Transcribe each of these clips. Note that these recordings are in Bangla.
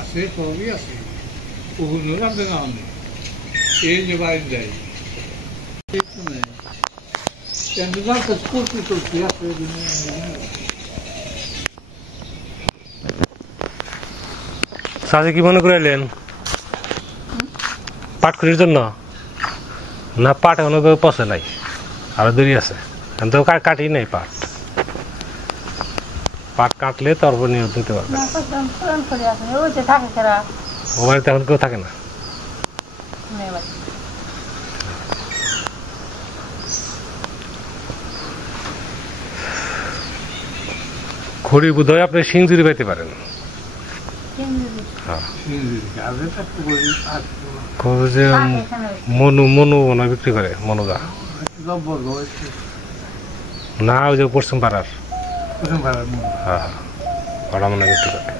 আছে সবই আছে ওগুলো রাখবে না আমি এই যে বাইরে যাই সাজে কি মনে করাইলেন পাট করির জন্য না পাট এখনো পচে নাই আরো দেরি আছে কিন্তু কাটি নাই পাট পাট কাটলে তারপর নিয়ে দিতে পারবে ও বাড়িতে এখন কেউ থাকে না খড়ি বোধহয় আপনি সিংজুরি পাইতে পারেন মনু মনু মনে বিক্রি করে মনুদা না ওই যে পশ্চিম পাড়ার হ্যাঁ ওরা মনে বিক্রি করে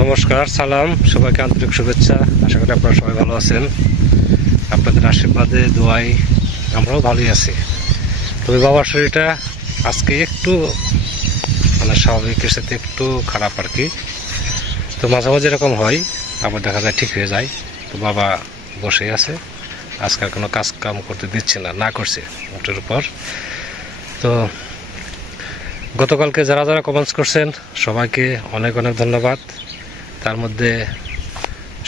নমস্কার সালাম সবাইকে আন্তরিক শুভেচ্ছা আশা করি আপনারা সবাই ভালো আছেন আপনাদের আশীর্বাদে দোয়াই আমরাও ভালোই আছি তবে বাবার শরীরটা আজকে একটু মানে স্বাভাবিকের সাথে একটু খারাপ আর কি তো মাঝে মাঝে এরকম হয় আবার দেখা যায় ঠিক হয়ে যায় তো বাবা বসেই আছে আজকাল কোনো কাজ কাম করতে দিচ্ছে না করছে ওটার উপর তো গতকালকে যারা যারা কমেন্টস করছেন সবাইকে অনেক অনেক ধন্যবাদ তার মধ্যে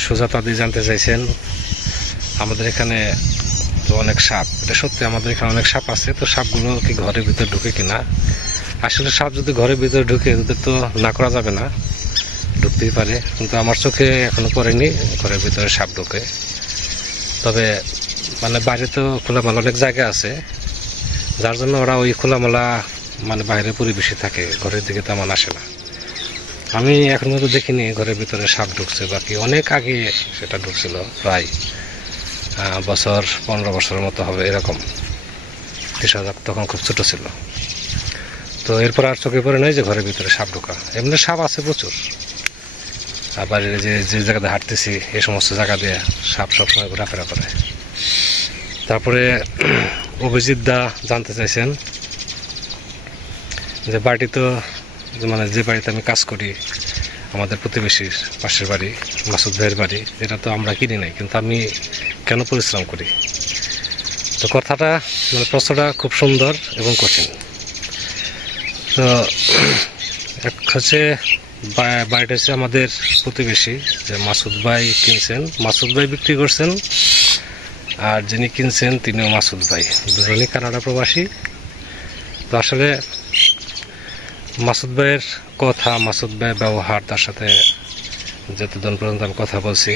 সুজাতাদি জানতে চাইছেন আমাদের এখানে তো অনেক সাপ এটা সত্যি আমাদের এখানে অনেক সাপ আছে তো সাপগুলো কি ঘরের ভিতরে ঢুকে কিনা আসলে সাপ যদি ঘরের ভিতরে ঢুকে ওদের তো না করা যাবে না ঢুকতেই পারে কিন্তু আমার চোখে এখনো পড়েনি ঘরের ভিতরে সাপ ঢুকে তবে মানে বাইরে তো খোলামেলা অনেক জায়গা আছে যার জন্য ওরা ওই খোলামেলা মানে বাইরের পরিবেশে থাকে ঘরের দিকে তেমন আসে না আমি এখনো তো দেখিনি ঘরের ভিতরে সাপ ঢুকছে বাকি অনেক আগে সেটা ঢুকছিল প্রায় বছর 15 বছরের মতো হবে এরকম তখন খুব ছোট ছিল তো এরপর আর চোখে পড়ে নাই যে ঘরের ভিতরে সাপ ঢোকা এমনি সাপ আছে প্রচুর আবার যে যে জায়গাতে হাঁটতেছি এই সমস্ত জায়গা দিয়ে সাপ সবসময় ঘোরাফেরা করে তারপরে অভিজিৎ দা জানতে চাইছেন যে বাড়ি তো মানে যে বাড়িতে আমি কাজ করি আমাদের প্রতিবেশীর পাশের বাড়ি মাসুদ ভাইয়ের বাড়ি এটা তো আমরা কিনি নাই কিন্তু আমি কেন পরিশ্রম করি তো কথাটা মানে প্রশ্নটা খুব সুন্দর এবং কঠিন তো এক হচ্ছে বাড়িটা হচ্ছে আমাদের প্রতিবেশী যে মাসুদ ভাই কিনছেন মাসুদ ভাই বিক্রি করছেন আর যিনি কিনছেন তিনিও মাসুদ ভাই দুজনই কানাডা প্রবাসী তো আসলে মাসুদ ভাইয়ের কথা মাসুদ ভাইয়ের ব্যবহার তার সাথে যতদিন পর্যন্ত আমি কথা বলছি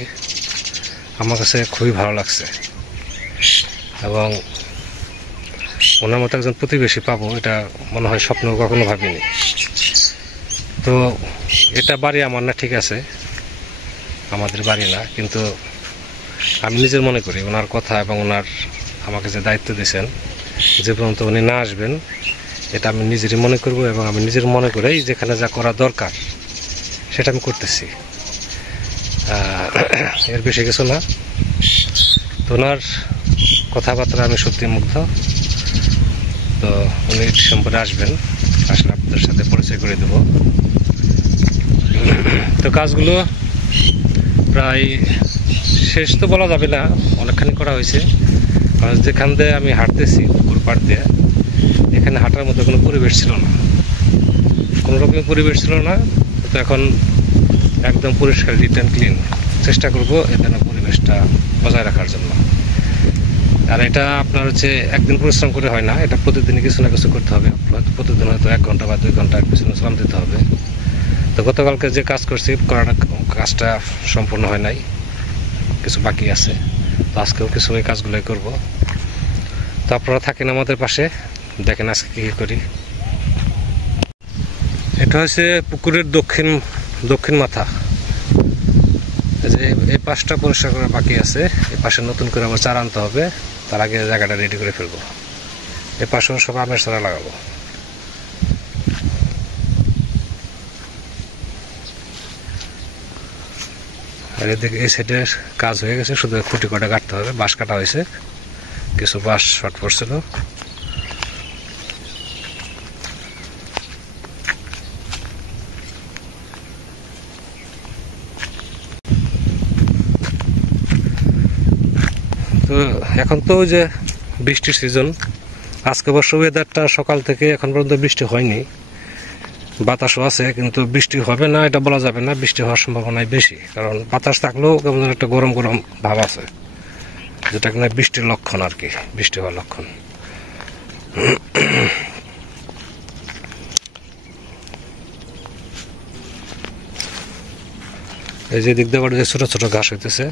আমার কাছে খুবই ভালো লাগছে এবং ওনার মতো একজন প্রতিবেশী পাবো এটা মনে হয় স্বপ্ন কখনো ভাবিনি তো এটা বাড়ি আমার না ঠিক আছে আমাদের বাড়ি না কিন্তু আমি নিজের মনে করি ওনার কথা এবং ওনার আমাকে যে দায়িত্ব দিয়েছেন যে পর্যন্ত উনি না আসবেন এটা আমি নিজেরই মনে করব এবং আমি নিজের মনে করেই যেখানে যা করা দরকার সেটা আমি করতেছি এর বেশি কিছু না তো ওনার কথাবার্তা আমি সত্যি মুগ্ধ তো উনি ডিসেম্বরে আসবেন আসলে আপনাদের সাথে পরিচয় করে দেব তো কাজগুলো প্রায় শেষ তো বলা যাবে না অনেকখানি করা হয়েছে কারণ যেখান দিয়ে আমি হাঁটতেছি পুকুর পাড় দিয়ে এখানে হাঁটার মতো কোনো পরিবেশ ছিল না কোনো রকমের পরিবেশ ছিল না তো এখন একদম পরিষ্কার নিট অ্যান্ড ক্লিন চেষ্টা করব এখানে পরিবেশটা বজায় রাখার জন্য আর এটা আপনার হচ্ছে একদিন পরিশ্রম করে হয় না এটা প্রতিদিনই কিছু না কিছু করতে হবে প্রতিদিন হয়তো 1 ঘন্টা বা 2 ঘন্টা পিছনে শ্রম দিতে হবে তো গতকালকে যে কাজ করছি কাজটা সম্পূর্ণ হয় নাই কিছু বাকি আছে তো আজকেও কিছু ওই কাজগুলোই করবো তো আপনারা থাকেন আমাদের পাশে দেখেন আজকে কী করি এটা হচ্ছে পুকুরের দক্ষিণ মাথা যে এই পাশটা পরিষ্কার করা বাকি আছে এই পাশে নতুন করে আবার চারা আনতে হবে তার আগে জায়গাটা রেডি করে ফেলবো এ পাশেও সব আমের চারা লাগাবো। আর এদিকে এই সাইডে কাজ হয়ে গেছে, শুধু খুঁটি কটা কাটতে হবে। বাঁশ কাটা হয়েছে, কিছু বাঁশ শর্ট পড়ছিল। তো এখন তো ওই যে বৃষ্টির সিজন, আজকে অবশ্য ওয়েদারটা সকাল থেকে এখন পর্যন্ত বৃষ্টি হয়নি, বাতাসও আছে, কিন্তু বৃষ্টি হবে না এটা বলা যাবে না। বৃষ্টি হওয়ার সম্ভাবনাই বেশি, কারণ বাতাস থাকলেও কেমন একটা গরম গরম ভাব আছে, যেটা কিনা বৃষ্টির লক্ষণ আর কি, বৃষ্টি হওয়ার লক্ষণ। এই যে দিক দিয়ে আবার যে ছোট ছোট ঘাস হইতেছে,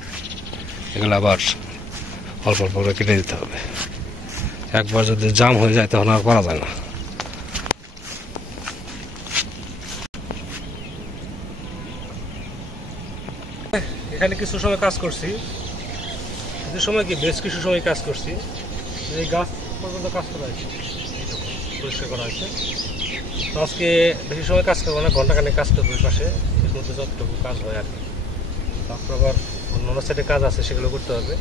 এগুলো আবার অল্প অল্প করে কেটে দিতে হবে। একবার যদি জাম হয়ে যায় তখন আর করা যায় না। এখানে কিছু সময় কাজ করছি, কিছু সময় কি বেশ কিছু সময় কাজ করছি। এই গাছ পর্যন্ত কাজ করা হয়েছে, পরিষ্কার করা হয়েছে। তো আজকে বেশি সময় কাজ করবো না, ঘন্টাখানেক কাজ করবো। পাশে এর মধ্যে যতটুকু কাজ হয় আর কি। তারপর আবার অন্য সাইডে কাজ আছে, সেগুলো করতে হবে।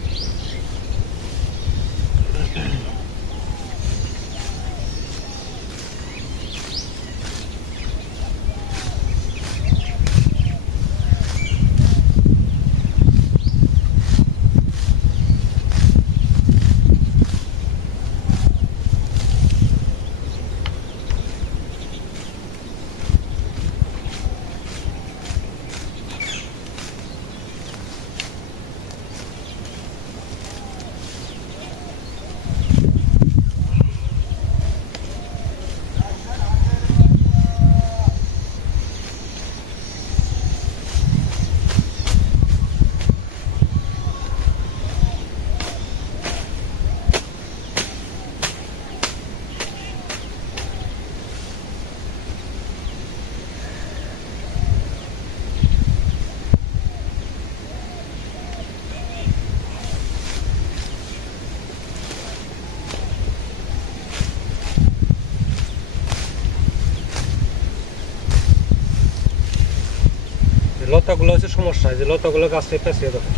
লতাগুলো হচ্ছে সমস্যা, যে লতাগুলো গাছে পেঁচিয়ে দেবে।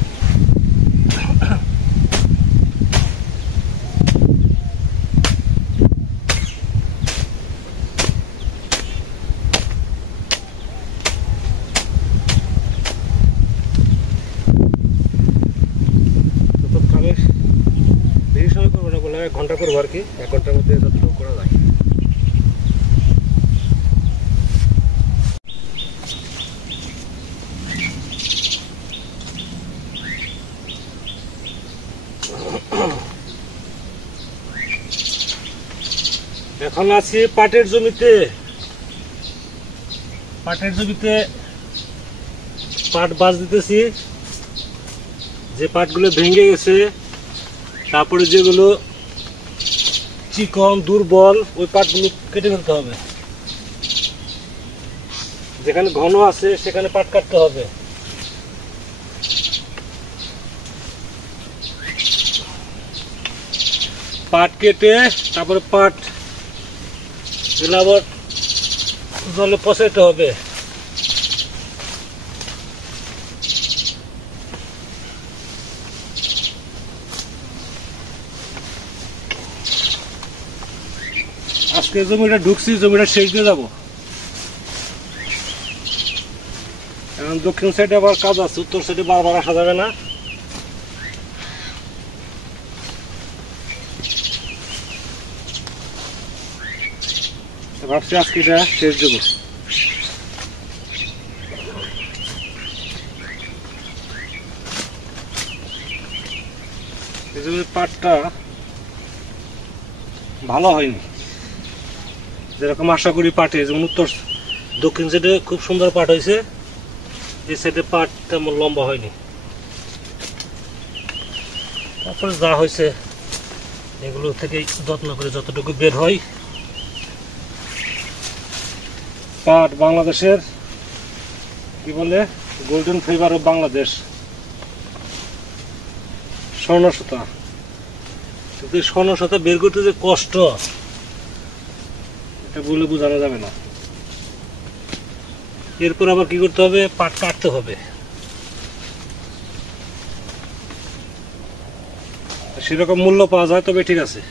বেশি সময় করবো না, বলে 1 ঘন্টা করবো আর কি। 1 ঘন্টার মধ্যে যতটুকু করা যায়। এখন আছি পাটের জমিতে। পাটের জমিতে পাট বাজ দিতেছি। যে পাটগুলো ভেঙে গেছে, তারপরে যেগুলো চিকন দুর্বল, ওই পাটগুলো কেটে ফেলতে হবে। যেখানে ঘন আছে সেখানে পাট কাটতে হবে। পাট কেটে তারপরে পাট আবার জলে পচাইতে হবে। আজকে জমিটা ঢুকছি, জমিটা শেষ দিয়ে যাবো। এখন দক্ষিণ সাইডে আবার কাজ আছে, উত্তর সাইডে বারবার আসা যাবে না। ভাবছি আজকে এটা শেষ দেবো। এই জমির পাটটা ভালো হয়নি, যেরকম আশা করি পাটে। যেমন উত্তর দক্ষিণ সাইডে খুব সুন্দর পাট হয়েছে, এই সাইডে পাট তেমন লম্বা হয়নি। তারপরে যা হয়েছে এগুলো থেকে যত্ন করে যতটুকু বের হয়। পাট বাংলাদেশের কি বলে, গোল্ডেন ফাইবার অফ বাংলাদেশ, স্বর্ণ সুতা। কিন্তু সোনার সাথে বের করতে যে কষ্ট এটা বলে বোঝানো যাবে না। এরপর আবার কি করতে হবে, পাট কাটতে হবে। সেরকম মূল্য পাওয়া যায় তবে ঠিক আছে।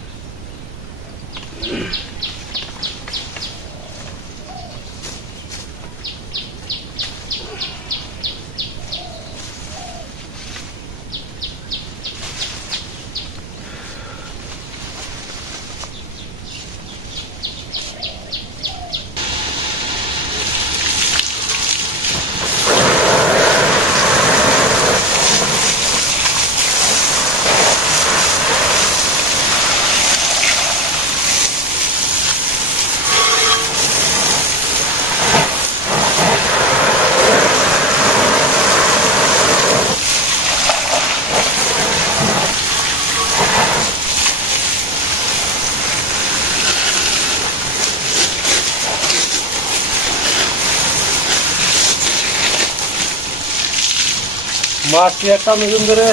মাছ একটা মিলিয়ন ধরে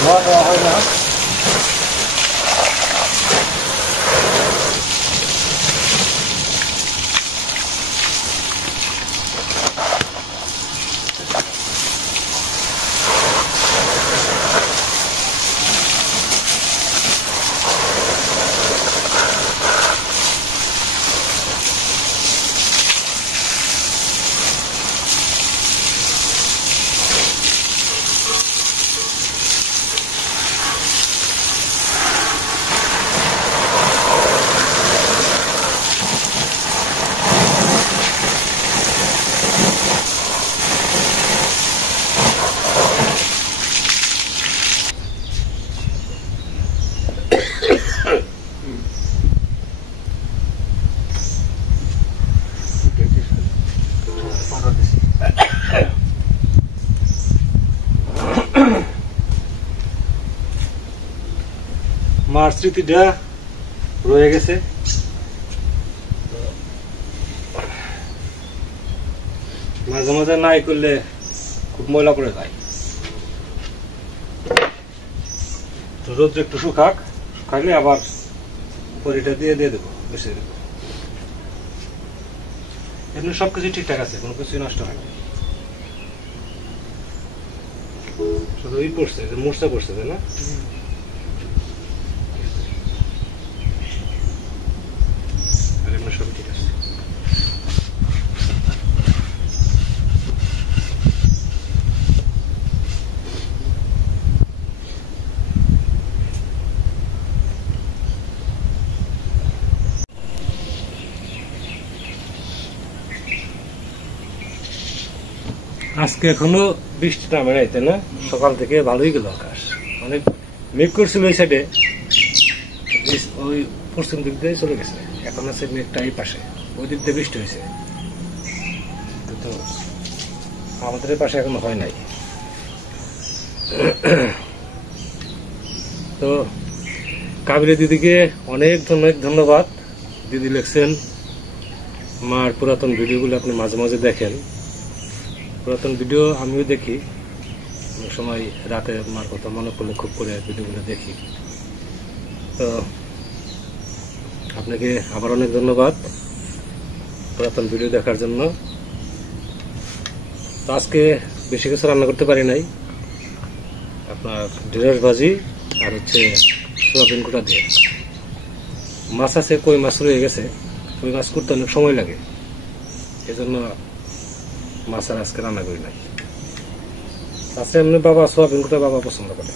ধোয়া দেওয়া হয় না। মার স্মৃতিটা রয়ে গেছে। মাঝে মাঝে নাই করলে খুব ময়লা পড়ে যায়। রোদ্রে একটু শুকাইলে আবার পরিটা দিয়ে দেবো, বেশি দেবো। এমনি সবকিছু ঠিকঠাক আছে, কোনো কিছুই নষ্ট হয় না। শুধু ই পড়ছে, মূর্ছা পড়ছে, তাই না? সব ঠিক আছে। আজকে এখনো বৃষ্টি নামে নাই, তাই না? সকাল থেকে ভালোই গেল আকাশ, অনেক মেঘ করছিল ওই সাইডে, ওই পশ্চিম দিক দিয়ে চলে গেছে। এখন আছে মেঘটা এই পাশে, ওই দিক দিয়ে বৃষ্টি হয়েছে, তো আমাদের পাশে এখনো হয় নাই। তো কাবিলা দিদিকে অনেক অনেক ধন্যবাদ। দিদি লিখছেন মার পুরাতন ভিডিওগুলো আপনি মাঝে মাঝে দেখেন। পুরাতন ভিডিও আমিও দেখি, অনেক সময় রাতে মার কথা মনে পড়লে খুব করে ভিডিওগুলো দেখি। তো আপনাকে আবার অনেক ধন্যবাদ পুরাতন ভিডিও দেখার জন্য। তো আজকে বেশি কিছু রান্না করতে পারি নাই, আপনার ঢেঁড়স ভাজি আর হচ্ছে সোয়াবিন কোটা দিয়ে। মাছ আছে, কই মাছ রয়ে গেছে, কই মাছ করতে অনেক সময় লাগে, এজন্য মাছ আর আজকে রান্না করি নাই। আজকে এমনি বাবা সোয়াবিন কোটা বাবা পছন্দ করে।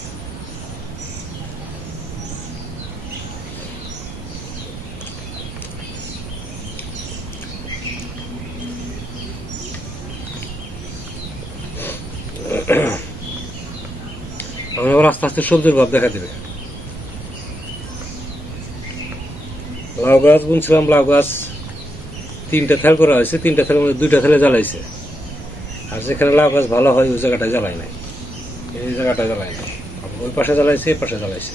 আমি আবার আস্তে আস্তে সবজির ভাব দেখা দেবে। লাউ গাছ বুনছিলাম, লাউ গাছ 3টা থেল করা হয়েছে, 3টা থেলের মধ্যে 2টা থেলে জ্বালাইছে। আর যেখানে লাউ গাছ ভালো হয় ওই জায়গাটায় জ্বালাই নাই, এই জায়গাটায় জ্বালাই নাই। ওই পাশে জ্বালাইছে, এই পাশে জ্বালাইছে।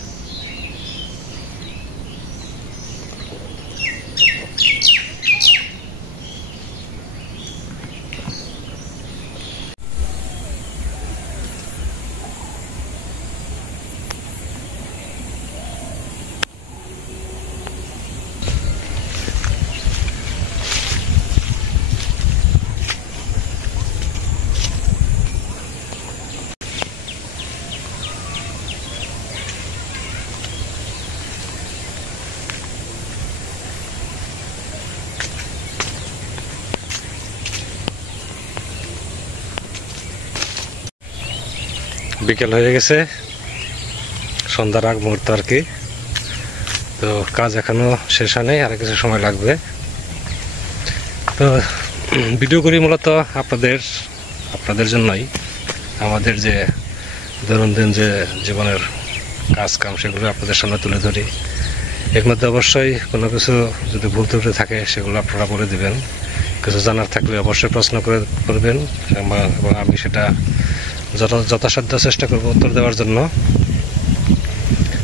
বিকেল হয়ে গেছে, সন্ধ্যার আগ মুহূর্ত আর কি। তো কাজ এখনো শেষ হয় নাই, আর কিছু সময় লাগবে। তো ভিডিও করি মূলত আপনাদের জন্যই, আমাদের যে দৈনন্দিন যে জীবনের কাজ কাম সেগুলো আপনাদের সামনে তুলে ধরি। এর মধ্যে অবশ্যই কোনো কিছু যদি ভুল ত্রুটি থাকে সেগুলো আপনারা বলে দিবেন। কিছু জানার থাকলে অবশ্যই প্রশ্ন করবেন এবং আমি সেটা যথাসাধ্য চেষ্টা করব উত্তর দেওয়ার জন্য।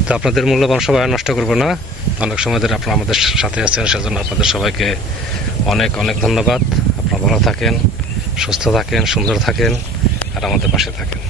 তো আপনাদের মূল্যবান সময় নষ্ট করব না, অনেক সময় ধরে আপনারা আমাদের সাথে আছেন, সেজন্য আপনাদের সবাইকে অনেক অনেক ধন্যবাদ। আপনারা ভালো থাকেন, সুস্থ থাকেন, সুন্দর থাকেন, আর আমাদের পাশে থাকেন।